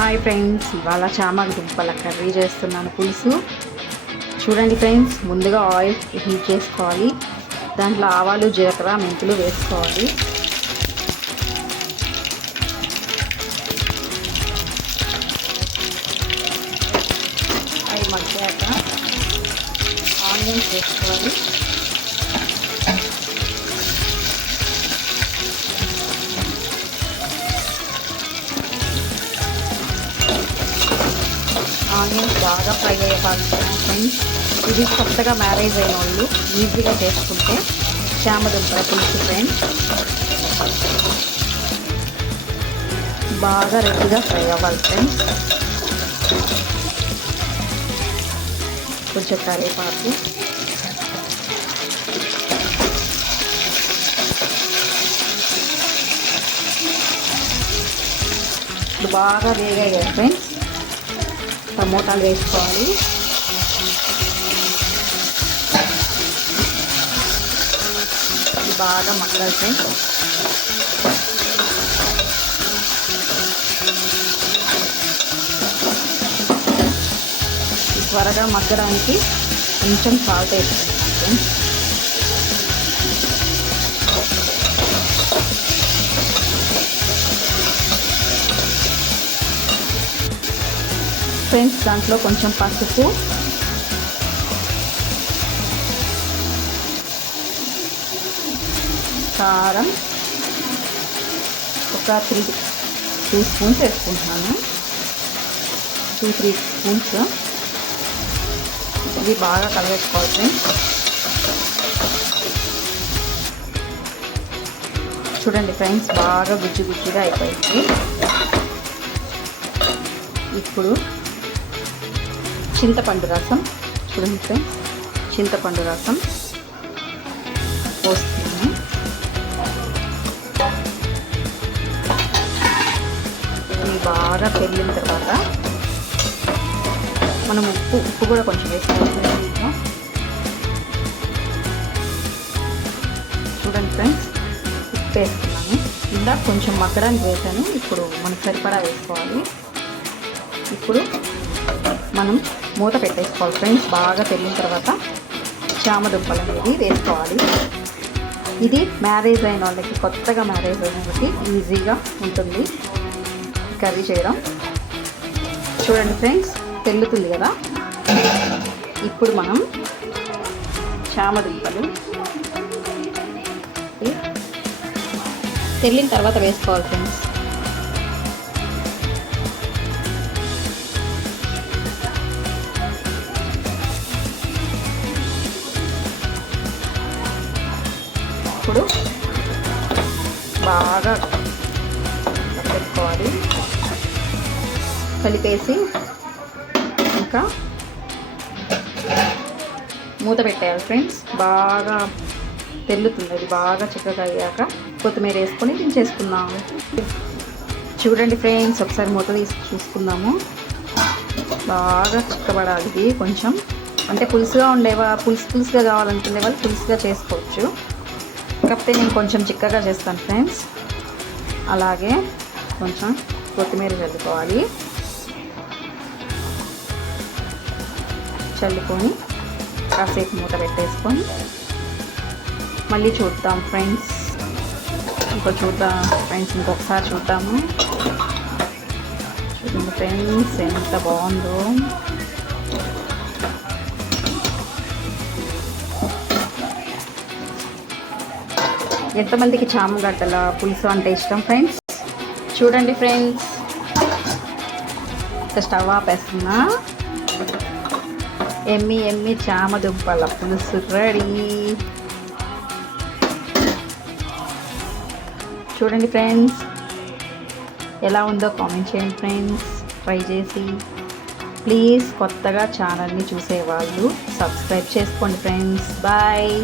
Hi friends, ఇవాళ చామగ దుంపల curry చేస్తున్నాను. పులుసు చూడండి ఫ్రెండ్స్. ముందుగా ఆయిల్ హీట్ చేసుకోవాలి. దాంట్లో ఆవాలు, జీలకర్ర, మెంతులు వేసుకోవాలి. అవి మగ్గాక ఆనియన్స్ వేసుకోవాలి. ఆనియన్స్ బాగా ఫ్రై అయ్యేవాళ్ళు ఫ్రెండ్స్. ఇది కొత్తగా మ్యారేజ్ అయిన వాళ్ళు ఈజీగా చేసుకుంటే చామదుంపల పులుసు ఫ్రెండ్స్. బాగా రెడ్డిగా ఫ్రై అవ్వాలి ఫ్రెండ్స్. కొంచెం కరివేపాకు, ఇప్పుడు బాగా వేగాయి ఫ్రెండ్స్. టమోటాలు వేసుకోవాలి. ఇది బాగా మగ్గాలి ఫ్రెండ్స్. త్వరగా మగ్గడానికి కొంచెం సాల్ట్ వేసుకుంటాం ఫ్రెండ్స్. ఫ్రెండ్స్ దాంట్లో కొంచెం పసుపు, కారం ఒక 2 స్పూన్స్ వేసుకుంటున్నాను. 2-3 స్పూన్స్. ఇది బాగా కలవేసుకోవాలి ఫ్రెండ్స్. చూడండి ఫ్రెండ్స్, బాగా గుజ్జు గుజ్జుగా అయిపోయింది. ఇప్పుడు చింతపండు రసం చూడండి ఫ్రెండ్స్. చింతపండు రసం పోస్తున్నాను. ఇది బాగా పెరిగిన తర్వాత మనం ఉప్పు కూడా కొంచెం వేసుకోవాలి. చూడండి ఫ్రెండ్స్, ఉప్పు వేసుకున్నాను. ఇలా కొంచెం మగ్గడానికి వేసాను. ఇప్పుడు మనకు సరిపడా వేసుకోవాలి. ఇప్పుడు మనం మూత పెట్టేసుకోవాలి ఫ్రెండ్స్. బాగా పెరిగిన తర్వాత చామదుంపలు అనేది వేసుకోవాలి. ఇది మ్యారేజ్ అయిన వాళ్ళకి, కొత్తగా మ్యారేజ్ అయిన వాళ్ళకి ఈజీగా ఉంటుంది కర్రీ చేయడం. చూడండి ఫ్రెండ్స్, తెల్లుతుంది కదా. ఇప్పుడు మనం చామదుంపలు తెల్లిన తర్వాత వేసుకోవాలి ఫ్రెండ్స్. ఇప్పుడు బాగా పెట్టుకోవాలి. కలిపేసి ఇంకా మూత పెట్టేయాలి ఫ్రెండ్స్. బాగా తెల్లుతుంది. అది బాగా చిక్కగా అయ్యాక కొత్తిమీర వేసుకొని దించేసుకుందాము. చూడండి ఫ్రెండ్స్, ఒకసారి మూత తీసి చూసుకుందాము. బాగా చిక్కబడాలి. ఇది కొంచెం అంటే పులుసుగా పులుసుగా కావాలనుకునే వాళ్ళు పులుసుగా చేసుకోవచ్చు. కాకపోతే నేను కొంచెం చిక్కగా చేస్తాను ఫ్రెండ్స్. అలాగే కొంచెం కొత్తిమీర చల్లుకోవాలి. చల్లుకొని కాసేపు మూత పెట్టేసుకొని మళ్ళీ చూద్దాం ఫ్రెండ్స్. ఇంకొకసారి చూద్దాము. చూడండి ఫ్రెండ్స్, ఎంత బాగుందో. ఎంతమందికి చామగడ్డల పులుసు అంటే ఇష్టం ఫ్రెండ్స్? చూడండి ఫ్రెండ్స్, స్టవ్ ఆపేస్తున్నా. ఎమ్మి చామదుంపల పులుసు రెడీ. చూడండి ఫ్రెండ్స్, ఎలా ఉందో కామెంట్ చేయండి ఫ్రెండ్స్. ట్రై చేసి ప్లీజ్ కొత్తగా ఛానల్ని చూసేవాళ్ళు సబ్స్క్రైబ్ చేసుకోండి ఫ్రెండ్స్. బాయ్.